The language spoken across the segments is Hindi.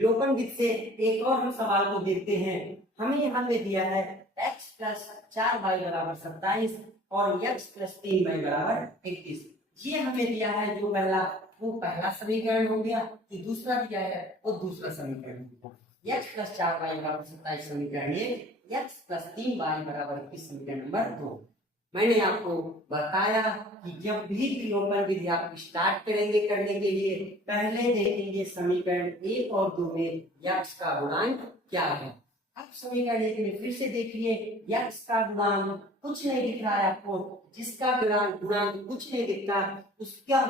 विलोपन विधि से एक और हम सवाल को देखते हैं। हमें यहाँ पे दिया है x प्लस 4y बराबर 27 और x प्लस 3y बराबर 21। ये हमें दिया है जो पहला, वो पहला समीकरण हो गया। जो दूसरा दिया है वो दूसरा समीकरण हो गया। x प्लस 4y बराबर 27 समीकरण 1, x प्लस 3y बराबर 21 समीकरण नंबर 2। मैंने आपको बताया कि जब भी विलोपन विधि आप स्टार्ट करेंगे करने के लिए, पहले देखेंगे समीकरण 1 और 2 में x का गुणांक क्या है। अब समीकरण 1 में फिर से देखिए, x का गुणांक कुछ नहीं दिख रहा है आपको। जिसका गुणांक कुछ नहीं दिखता उसका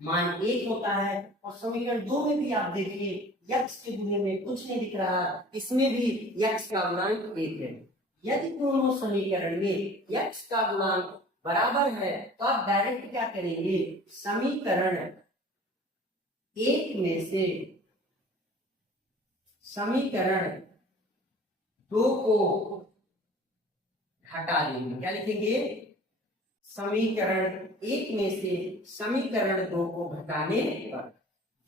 मान 1 होता है। और समीकरण 2 में भी आप देखिए x के गुणे में कुछ नहीं दिख रहा, इसमें भी x का गुणांक 1 है। यदि दोनों समीकरण में x का गुणांक बराबर है तो आप डायरेक्ट क्या करेंगे, समीकरण 1 में से समीकरण 2 को हटा देंगे। क्या लिखेंगे, समीकरण 1 में से समीकरण 2 को घटाने पर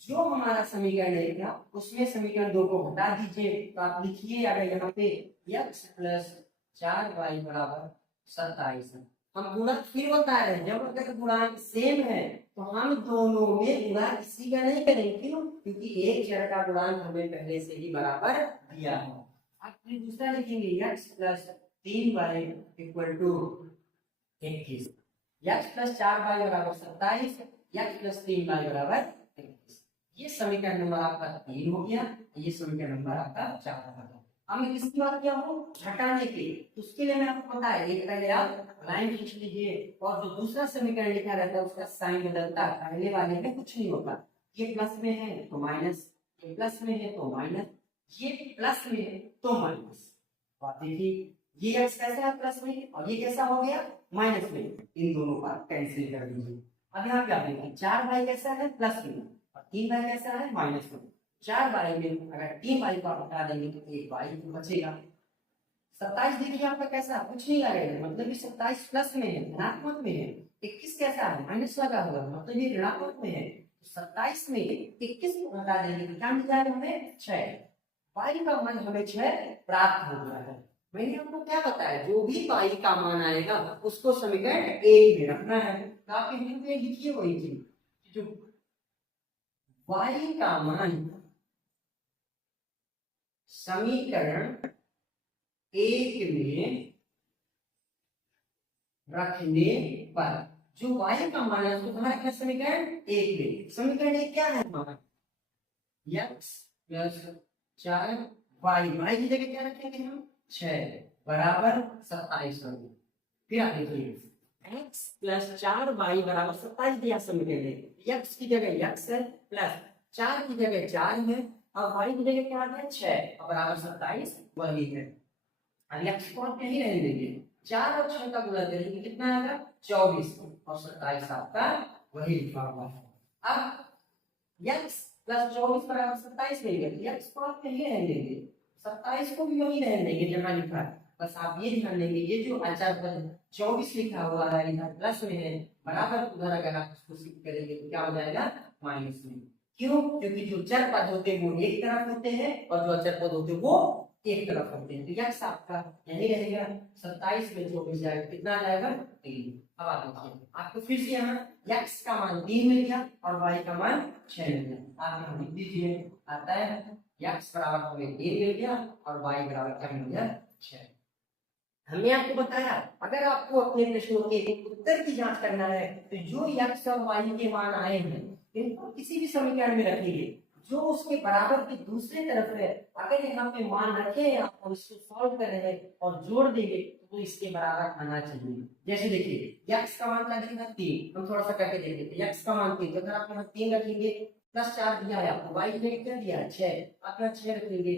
जो हमारा समीकरण 1 था उसमें समीकरण 2 को घटा दीजिए। तो आप लिखिए अगर यहाँ पे x प्लस 4y बराबर 27 है। हम गुणक फिर बता रहे हैं, जब अगर गुणांक सेम है तो हम दोनों में गुणा किसी का नहीं करेंगे। क्यों? क्योंकि एक चर का गुणांक हमें पहले से ही बराबर दिया है। अब फिर दूसरा लिखेंगे x plus 3y equal to 21। x plus 4y बराबर 27, x प्लस 3y बराबर 21। ये समीकरण नंबर आपका 3 हो गया, ये समीकरण नंबर आपका 4 हो गया। अब मैं किसकी बात किया हूँ, घटाने की। उसके लिए मैं आपको पता है, एक पहले आप लाइन खींच लीजिए और जो दूसरा समीकरण लिखा रहता है उसका साइन बदलता है। पहले वाले में कुछ नहीं होता, ये प्लस में है तो माइनस, ये प्लस में है तो माइनस, ये प्लस में है तो माइनस। आप देखिए ये x कैसा है प्लस में और ये कैसा हो गया माइनस में, इन दोनों का कैंसिल कर दीजिए। अब यहाँ क्या देखें, 4y कैसा है प्लस में और 3y कैसा है माइनस में। 4y में अगर 3y को हटा देंगे तो 1y तो बचेगा। 27 देखिए आपका कैसा, कुछ नहीं लगेगा, मतलब ये 27 प्लस में है, धनात्मक में है। 21 कैसा है, माइनस लगा हुआ, मतलब ये ऋणात्मक में है। 27 में 21 को हटा देंगे तो क्या मिल जाएगा हमें 6। y का मान हमें 6 प्राप्त हो गया है। मैंने आपको क्या बताया, जो भी y का मान आएगा उसको समीकरण 1 में रखना है। तो आप हिंदी में लिखिए वही चीज, जो y का मान समीकरण 1 में रखने पर जो y का मान है उसको कहाँ रखना, समीकरण 1 में। समीकरण 1 क्या है हमारा, x प्लस 4y की जगह क्या रखेंगे हम 6 बराबर 27 होंगे। फिर आप देखिए x प्लस 4y बराबर 27 दिया समीकरण में, x की जगह x है, प्लस 4 की जगह 4 है और y की जगह क्या है 6 और बराबर 27 वही है। अब x को आप यही रहने देंगे, 4 और 6 का गुणा करेंगे कितना आएगा 24 और 27 आपका वही लिखा हुआ है। अब x प्लस 24 बराबर 27 मिल गया, x को आप यही रहने देंगे, 27 को भी वही रहने देंगे जहाँ लिखा है। बस आप ये ध्यान देंगे ये जो अचर पर 24 लिखा हुआ है इधर प्लस में है, बराबर उधर अगर आप इसको शिफ्ट करेंगे तो क्या हो जाएगा माइनस में। क्यों? क्योंकि जो चर पद होते हैं वो एक तरफ होते हैं और जो अचर पद होते हैं वो एक तरफ होते हैं। तो x आपका यही रहेगा, 27 में 24 जाएगा, कितना आ जाएगा 3। अब आप देखिए आपको फिर से यहाँ x का मान 3 मिल गया और y का मान 6 मिल गया। आप यहाँ लिख दीजिए, आता है x बराबर हमें 3 मिल गया और y बराबर क्या मिल गया 6। हमने आपको बताया अगर आपको अपने प्रश्नों के उत्तर की जांच करना है तो जो x और y के मान आए हैं इनको किसी भी समीकरण में रखेंगे, जो उसके बराबर की दूसरी तरफ है अगर यहाँ पे मान रखे आप और इसको सॉल्व कर रहे हैं और जोड़ देंगे तो इसके बराबर आना चाहिए। जैसे देखिए x का मान क्या देगा 3, हम थोड़ा सा करके देख लेते हैं। x का मान 3, तो अगर आप यहाँ 3 रखेंगे प्लस 4 दिया है आपको, y ने क्या दिया 6, आप यहाँ 6 रखेंगे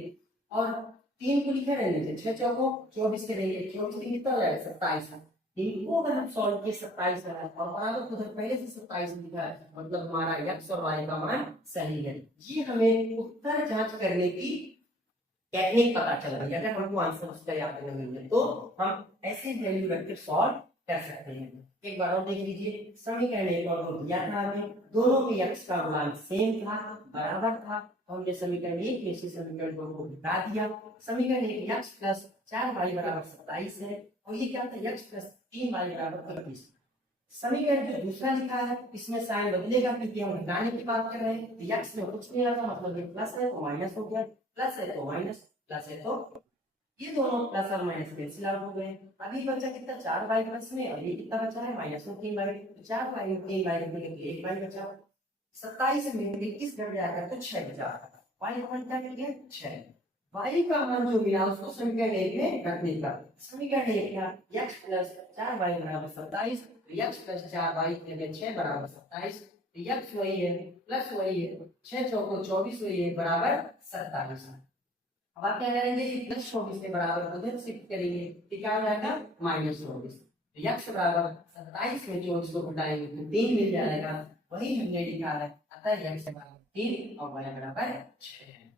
और 3 को लिखे रहने थे, 6 चौको 24 के रहेंगे, 24 दिन कितना हो जाएगा 27। इनको अगर हम सॉल्व किए 27 है और बराबर उधर पहले से 27 लिखा है, मतलब हमारा x और y का मान सही है। ये हमें उत्तर जांच करने की टेक्निक पता चल रही है। अगर हमको आंसर उसका याद नहीं है तो हम ऐसे वैल्यू रख के सॉल्व कर सकते हैं। एक बार और देख लीजिए, समीकरण एक और दो दिया था हमें, दोनों के x का गुणांक सेम था, बराबर था, तो हमने समीकरण एक में से समीकरण दो को घटा दिया। समीकरण एक x प्लस 4y बराबर 27 है, और ये क्या था, x प्लस 3y बराबर 25। समीकरण जो दूसरा लिखा है इसमें साइन बदलेगा क्योंकि हम घटाने की बात कर रहे हैं, तो x में कुछ नहीं आता, मतलब ये प्लस है तो माइनस हो गया, प्लस है तो माइनस, प्लस है तो ये दोनों प्लस और माइनस कैंसिल आउट हो गए। अभी बचा कितना, 4y प्लस में, और ये कितना बचा है माइनस में 3y, तो 4y में 3y में 1y बचा। 27 में 21 घट जाएगा तो 6 बचा, y का मान क्या मिल गया 6। y का मान जो मिला उसको समीकरण एक में रखने का, समीकरण एक का x प्लस 4y बराबर 27, x प्लस 4y के लिए 6 बराबर 27, x वही है प्लस वही है, 6 चौको 24 वही है बराबर 27। अब आप क्या करेंगे, प्लस 24 के बराबर उधर शिफ्ट करेंगे तो क्या हो जाएगा -24, x बराबर 27 में 24 को घटाएंगे तो 3 मिल जाएगा, वही हमने लिखा है, अतः x बराबर 3 और y बराबर 6 है।